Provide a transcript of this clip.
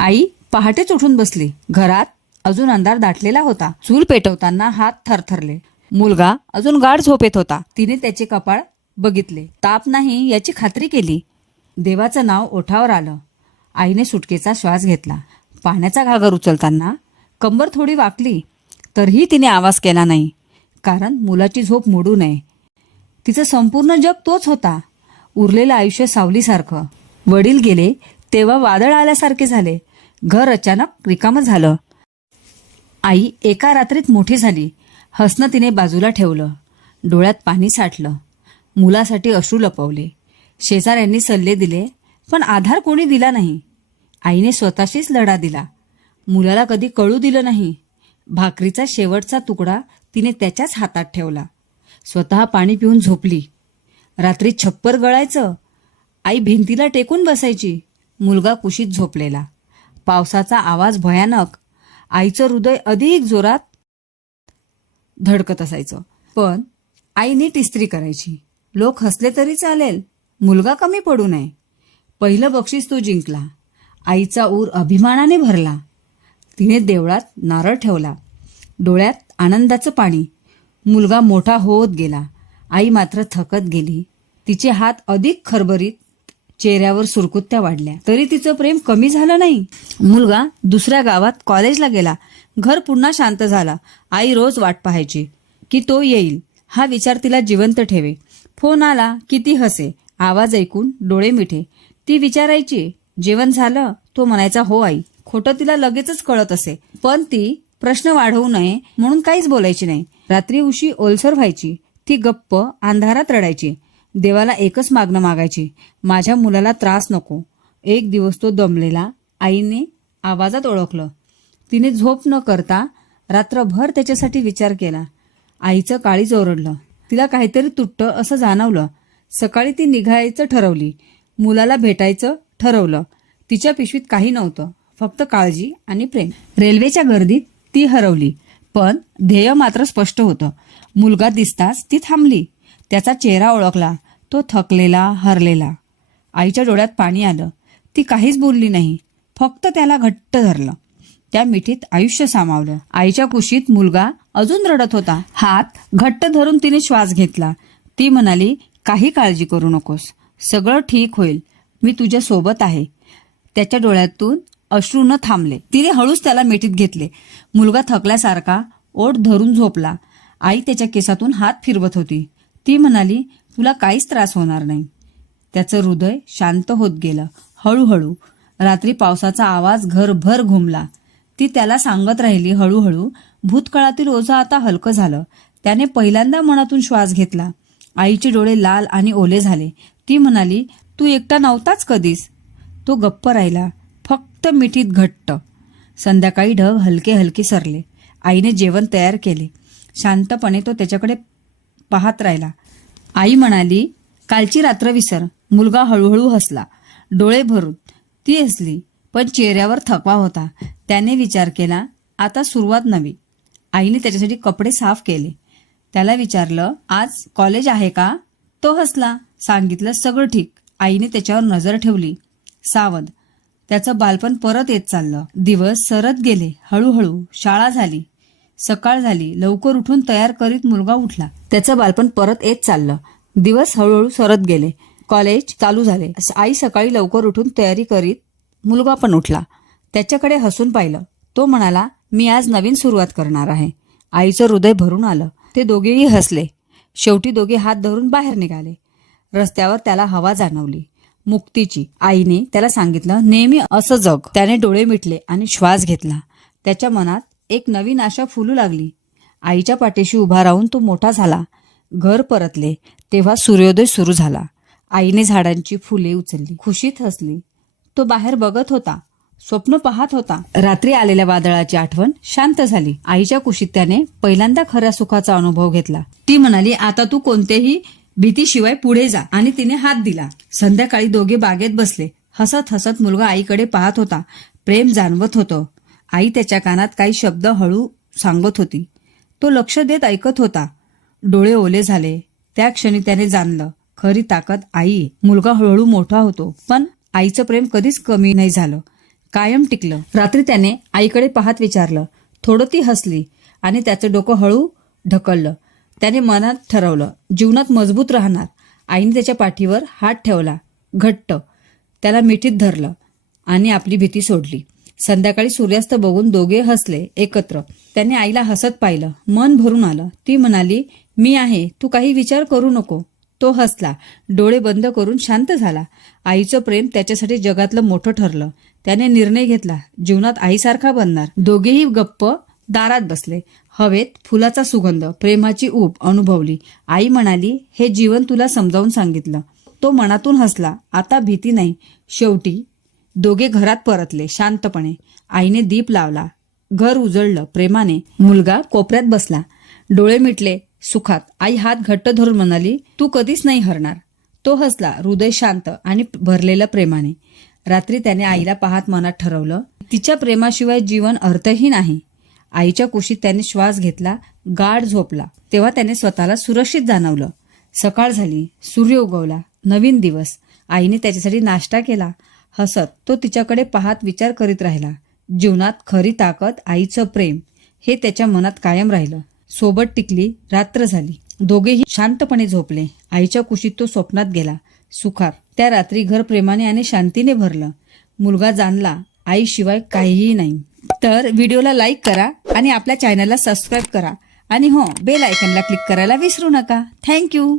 आई पहाटेच उठून बसली. घरात अजून अंधार दाटलेला होता. चूल पेटवताना हात थरथरले. मुलगा अजून गाढ झोपेत होता. तिने त्याचे कपाळ बघितले. ताप नाही याची खात्री केली. देवाचं नाव ओठावर आलं. आईने सुटकेचा श्वास घेतला. पाण्याचा घागर उचलताना कंबर थोडी वाकली. तरीही तिने आवाज केला नाही. कारण मुलाची झोप मोडू नये. तिचं संपूर्ण जग तोच होता. उरलेलं आयुष्य सावलीसारखं. वडील गेले तेव्हा वादळ आल्यासारखे झाले. घर अचानक रिकामं झालं. आई एका रात्रीत मोठी झाली. हसणं तिने बाजूला ठेवलं. डोळ्यात पाणी साठलं. मुलासाठी अश्रू लपवले. शेजाऱ्यांनी सल्ले दिले पण आधार कोणी दिला नाही. आईने स्वतःशीच लढा दिला. मुलाला कधी कळू दिलं नाही. भाकरीचा शेवटचा तुकडा तिने त्याच्याच हातात ठेवला. स्वतः पाणी पिऊन झोपली. रात्री छप्पर गळायचं. आई भिंतीला टेकून बसायची. मुलगा कुशीत झोपलेला. पावसाचा आवाज भयानक. आईचं हृदय अधिक जोरात धडकत असायचं. पण आई नीट इस्त्री करायची. लोक हसले तरी चालेल. मुलगा कमी पडू नये. पहिलं बक्षीस तो जिंकला. आईचा ऊर अभिमानाने भरला. तिने देवळात नारळ ठेवला. डोळ्यात आनंदाचं पाणी. मुलगा मोठा होत गेला. आई मात्र थकत गेली. तिचे हात अधिक खरबरीत चेहऱ्यावर सुरकुत्त्या वाढल्या. तरी तिचं प्रेम कमी झालं नाही. मुलगा दुसऱ्या गावात कॉलेजला गेला. घर पुन्हा शांत झाला. आई रोज वाट पाहायची की तो येईल. हा विचार तिला जिवंत ठेवे. फोन आला की ती हसे. आवाज ऐकून डोळे मिठे. ती विचारायची जेवण झालं? तो म्हणायचा हो आई. खोटं तिला लगेचच कळत असे. पण ती प्रश्न वाढवू नये म्हणून काहीच बोलायची नाही. रात्री उशी ओलसर व्हायची. ती गप्प अंधारात रडायची. देवाला एकच मागणं मागायची. माझ्या मुलाला त्रास नको. एक दिवस तो दमलेला आईने आवाजात ओळखलं. तिने झोप न करता रात्रभर त्याच्यासाठी विचार केला. आईचं काळीच ओरडलं तिला काहीतरी तुटतं असं जाणवलं. सकाळी ती निघायचं ठरवली. मुलाला भेटायचं ठरवलं. तिच्या पिशवीत काही नव्हतं. फक्त काळजी आणि प्रेम. रेल्वेच्या गर्दीत ती हरवली. पण ध्येय मात्र स्पष्ट होतं. मुलगा दिसताच ती थांबली. त्याचा चेहरा ओळखला तो थकलेला हरलेला. आईच्या डोळ्यात पाणी आलं. ती काहीच बोलली नाही. फक्त त्याला घट्ट धरलं. त्या मिठीत आयुष्य सामावलं. आईच्या कुशीत मुलगा अजून रडत होता. हात घट्ट धरून तिने श्वास घेतला. ती म्हणाली काही काळजी करू नकोस. सगळं ठीक होईल. मी तुझ्या सोबत आहे. त्याच्या डोळ्यातून अश्रू न थांबले. तिने हळूच त्याला मिठीत घेतले. मुलगा थकल्यासारखा ओठ धरून झोपला. आई त्याच्या केसातून हात फिरवत होती. ती म्हणाली तुला काहीच त्रास होणार नाही. त्याचं हृदय शांत होत गेलं. हळूहळू रात्री पावसाचा आवाज घरभर घुमला. ती त्याला सांगत राहिली हळूहळू भूतकाळातील ओझं आता हलकं झालं. त्याने पहिल्यांदा मनातून श्वास घेतला. आईचे डोळे लाल आणि ओले झाले. ती म्हणाली तू एकटा नव्हताच कधीच. तो गप्प राहिला फक्त मिठीत घट्ट. संध्याकाळी ढग हलके हलके सरले. आईने जेवण तयार केले. शांतपणे तो त्याच्याकडे पाहत राहिला. आई म्हणाली कालची रात्र विसर. मुलगा हळूहळू हसला. डोळे भरून. ती हसली पण चेहऱ्यावर थकवा होता. त्याने विचार केला आता सुरुवात नवी. आईने त्याच्यासाठी कपडे साफ केले. त्याला विचारलं आज कॉलेज आहे का? तो हसला. सांगितलं सगळं ठीक. आईने त्याच्यावर नजर ठेवली. सावध. त्याचं बालपण परत येत चाललं. दिवस सरत गेले. हळूहळू शाळा झाली. सकाळ झाली. लवकर उठून तयार करीत मुलगा उठला. त्याचं बालपण परत येत चाललं. दिवस हळूहळू सरत गेले. कॉलेज चालू झाले. आई सकाळी लवकर उठून तयारी करीत मुलगा पण उठला. त्याच्याकडे हसून पाहिलं. तो म्हणाला मी आज नवीन सुरुवात करणार आहे. आईचं हृदय भरून आलं. ते दोघेही हसले. शेवटी दोघे हात धरून बाहेर निघाले. रस्त्यावर त्याला हवा जाणवली. मुक्तीची आईने त्याला सांगितलं नेहमी असं जग. त्याने डोळे मिटले आणि श्वास घेतला. त्याच्या मनात एक नवीन आशा फुलू लागली. आईच्या पाठीशी उभा राहून तो मोठा झाला. घर परतले तेव्हा सूर्योदय सुरू झाला. आईने झाडांची फुले उचलली. खुशीत हसली. तो बाहेर बघत होता. स्वप्न पाहत होता. रात्री आलेल्या वादळाची आठवण शांत झाली. आईच्या कुशीत त्याने पहिल्यांदा खऱ्या सुखाचा अनुभव घेतला. ती म्हणाली आता तू कोणतेही भीतीशिवाय पुढे जा. आणि तिने हात दिला. संध्याकाळी दोघे बागेत बसले. हसत हसत मुलगा आईकडे पाहत होता. प्रेम जाणवत होतं. आई त्याच्या कानात काही शब्द हळू सांगत होती. तो लक्ष देत ऐकत होता. डोळे ओले झाले. त्या क्षणी त्याने जाणलं खरी ताकद आई. मुलगा हळूहळू मोठा होतो पण आईचं प्रेम कधीच कमी नाही झालं. कायम टिकलं. रात्री त्याने आईकडे पाहत विचारलं थोडं ती हसली आणि त्याचं डोकं हळू ढकललं त्याने मनात ठरवलं जीवनात मजबूत राहणार. आईने त्याच्या पाठीवर हात ठेवला घट्ट. त्याला मिठीत धरलं आणि आपली भीती सोडली. संध्याकाळी सूर्यास्त बघून दोघे हसले एकत्र. त्याने आईला हसत पाहिलं. मन भरून आलं. ती म्हणाली मी आहे. तू काही विचार करू नको. तो हसला. डोळे बंद करून शांत झाला. आईचं प्रेम त्याच्यासाठी जगातलं मोठं ठरलं. त्याने निर्णय घेतला. जीवनात आईसारखा बनणार. दोघेही गप्प दारात बसले. हवेत फुलाचा सुगंध प्रेमाची ऊब अनुभवली. आई म्हणाली हे जीवन तुला समजावून सांगितलं. तो मनातून हसला. आता भीती नाही. शेवटी दोघे घरात परतले शांतपणे. आईने दीप लावला. घर उजळलं. प्रेमाने मुलगा कोपऱ्यात बसला. डोळे मिटले. सुखात. आई हात घट्ट धरून म्हणाली तू कधीच नाही हरणार. तो हसला. हृदय शांत आणि भरलेलं प्रेमाने. रात्री त्याने आईला पाहत मनात ठरवलं तिच्या प्रेमाशिवाय जीवन अर्थहीन आहे आईच्या कुशीत त्याने श्वास घेतला गाढ झोपला. तेव्हा त्याने स्वतःला सुरक्षित जाणवलं. सकाळ झाली. सूर्य उगवला. नवीन दिवस. आईने त्याच्यासाठी नाश्ता केला. हसत तो तिच्याकडे पाहत विचार करीत राहिला. जीवनात खरी ताकद आईचं प्रेम हे त्याच्या मनात कायम राहिलं. सोबत टिकली रात्र झाली. दोघेही शांतपणे झोपले. आईच्या कुशीत तो स्वप्नात गेला. सुखार त्या रात्री घर प्रेमाने आणि शांतीने भरलं. मुलगा जाणला आईशिवाय काहीही नाही. तर व्हिडिओला लाईक करा आणि आपल्या चॅनलला सबस्क्राईब करा. आणि हो बेल आयकनला क्लिक करायला विसरू नका. थँक्यू.